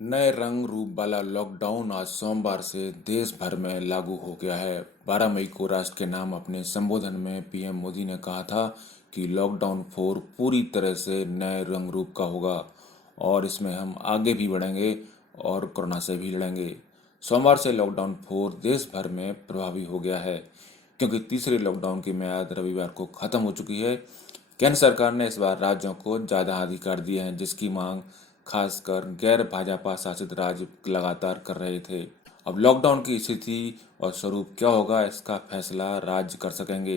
नए रंग रूप वाला लॉकडाउन आज सोमवार से देश भर में लागू हो गया है। 12 मई को राष्ट्र के नाम अपने संबोधन में पीएम मोदी ने कहा था कि लॉकडाउन 4 पूरी तरह से नए रंग रूप का होगा और इसमें हम आगे भी बढ़ेंगे और कोरोना से भी लड़ेंगे। सोमवार से लॉकडाउन 4 देश भर में प्रभावी हो गया है क्योंकि तीसरे लॉकडाउन की मियाद रविवार को खत्म हो चुकी है। केंद्र सरकार ने इस बार राज्यों को ज़्यादा अधिकार दिए हैं, जिसकी मांग खासकर गैर भाजपा शासित राज्य लगातार कर रहे थे। अब लॉकडाउन की स्थिति और स्वरूप क्या होगा, इसका फैसला राज्य कर सकेंगे।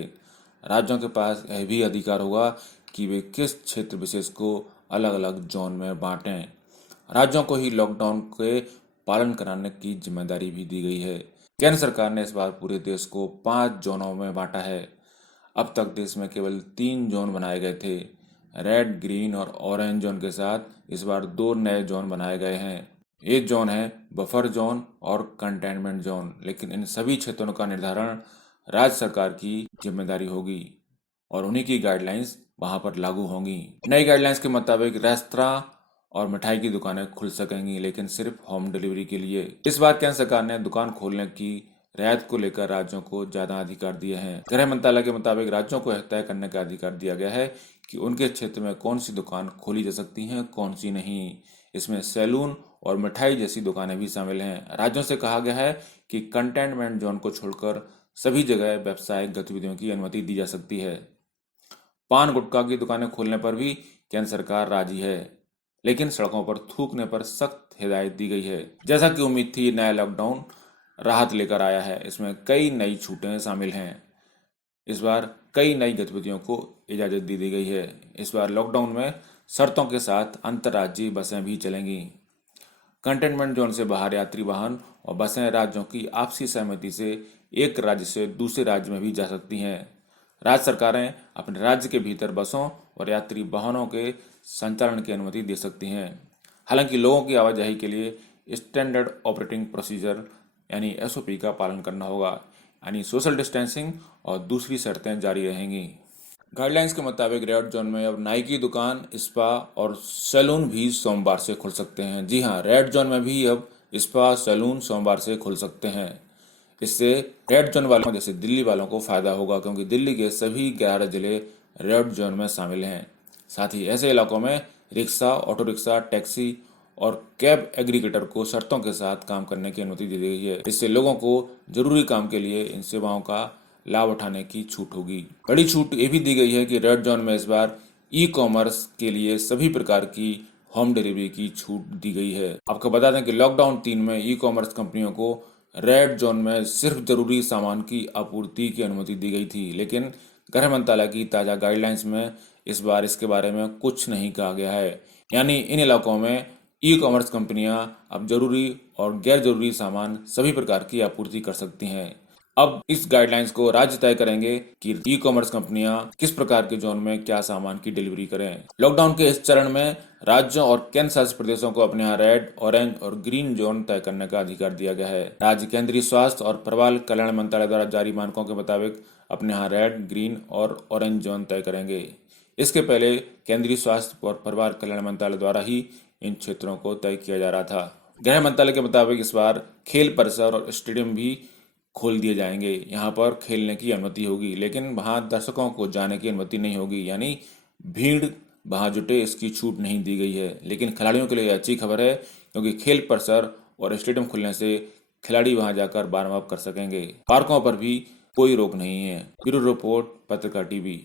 राज्यों के पास यह भी अधिकार होगा कि वे किस क्षेत्र विशेष को अलग अलग जोन में बांटें। राज्यों को ही लॉकडाउन के पालन कराने की जिम्मेदारी भी दी गई है। केंद्र सरकार ने इस बार पूरे देश को 5 जोनों में बांटा है। अब तक देश में केवल 3 जोन बनाए गए थे। रेड, ग्रीन और ऑरेंज जोन के साथ इस बार 2 नए जोन बनाए गए हैं। ये जोन है बफर जोन और कंटेनमेंट जोन, लेकिन इन सभी क्षेत्रों का निर्धारण राज्य सरकार की जिम्मेदारी होगी और उन्हीं की गाइडलाइंस वहां पर लागू होंगी। नई गाइडलाइंस के मुताबिक रेस्तरां और मिठाई की दुकानें खुल सकेंगी, लेकिन सिर्फ होम डिलीवरी के लिए। इस बार केंद्र सरकार ने दुकान खोलने की रियायत को लेकर राज्यों को ज्यादा अधिकार दिए हैं। गृह मंत्रालय के मुताबिक राज्यों को यह तय करने का अधिकार दिया गया है कि उनके क्षेत्र में कौन सी दुकान खोली जा सकती हैं, कौन सी नहीं। इसमें सैलून और मिठाई जैसी दुकानें भी शामिल हैं। राज्यों से कहा गया है कि कंटेनमेंट जोन को छोड़कर सभी जगह व्यावसायिक गतिविधियों की अनुमति दी जा सकती है। पान गुटखा की दुकानें खोलने पर भी केंद्र सरकार राजी है, लेकिन सड़कों पर थूकने पर सख्त हिदायत दी गई है। जैसा कि उम्मीद थी, नया लॉकडाउन राहत लेकर आया है। इसमें कई नई छूटें शामिल हैं। इस बार कई नई गतिविधियों को इजाज़त दी गई है। इस बार लॉकडाउन में शर्तों के साथ अंतर्राज्यीय बसें भी चलेंगी। कंटेनमेंट जोन से बाहर यात्री वाहन और बसें राज्यों की आपसी सहमति से एक राज्य से दूसरे राज्य में भी जा सकती हैं। राज्य सरकारें अपने राज्य के भीतर बसों और यात्री वाहनों के संचालन की अनुमति दे सकती हैं। हालांकि लोगों की आवाजाही के लिए स्टैंडर्ड ऑपरेटिंग प्रोसीजर यानी एसओपी का पालन करना होगा, यानी सोशल डिस्टेंसिंग और दूसरी शर्तें जारी रहेंगी। गाइडलाइंस के मुताबिक रेड जोन में अब नाई की दुकान, स्पा और सैलून भी सोमवार से खुल सकते हैं। जी हाँ, रेड जोन में भी अब स्पा, सैलून सोमवार से खुल सकते हैं। इससे रेड जोन वालों जैसे दिल्ली वालों को फायदा होगा, क्योंकि दिल्ली के सभी 11 जिले रेड जोन में शामिल हैं। साथ ही ऐसे इलाकों में रिक्शा, ऑटो रिक्शा, टैक्सी और कैब एग्रीगेटर को शर्तों के साथ काम करने की अनुमति दी गई है। इससे लोगों को जरूरी काम के लिए इन सेवाओं का लाभ उठाने की छूट होगी। बड़ी छूट ये भी दी गई है कि रेड जोन में इस बार ई कॉमर्स के लिए सभी प्रकार की होम डिलीवरी की छूट दी गई है। आपको बता दें कि लॉकडाउन 3 में ई कॉमर्स कंपनियों को रेड जोन में सिर्फ जरूरी सामान की आपूर्ति की अनुमति दी गई थी, लेकिन गृह मंत्रालय की ताज़ा गाइडलाइंस में इस बार इसके बारे में कुछ नहीं कहा गया है। यानी इन इलाकों में ई कॉमर्स कंपनियां अब जरूरी और गैर जरूरी सामान सभी प्रकार की आपूर्ति कर सकती हैं। अब इस गाइडलाइंस को राज्य तय करेंगे कि ई कॉमर्स कंपनियां किस प्रकार के जोन में क्या सामान की डिलीवरी करें। लॉकडाउन के इस चरण में राज्यों और केंद्र शासित प्रदेशों को अपने यहाँ रेड, ऑरेंज और ग्रीन जोन तय करने का अधिकार दिया गया है। राज्य केंद्रीय स्वास्थ्य और परिवार कल्याण मंत्रालय द्वारा जारी मानकों के मुताबिक अपने यहाँ रेड, ग्रीन और ऑरेंज जोन तय करेंगे। इसके पहले केंद्रीय स्वास्थ्य और परिवार कल्याण मंत्रालय द्वारा ही इन क्षेत्रों को तय किया जा रहा था। गृह मंत्रालय के मुताबिक इस बार खेल परिसर और स्टेडियम भी खोल दिए जाएंगे। यहाँ पर खेलने की अनुमति होगी, लेकिन वहाँ दर्शकों को जाने की अनुमति नहीं होगी, यानी भीड़ वहाँ जुटे इसकी छूट नहीं दी गई है। लेकिन खिलाड़ियों के लिए अच्छी खबर है, क्योंकि खेल परिसर और स्टेडियम खुलने से खिलाड़ी वहाँ जाकर वार्म अप कर सकेंगे। पार्कों पर भी कोई रोक नहीं है। ब्यूरो रिपोर्ट, पत्रकार टीवी।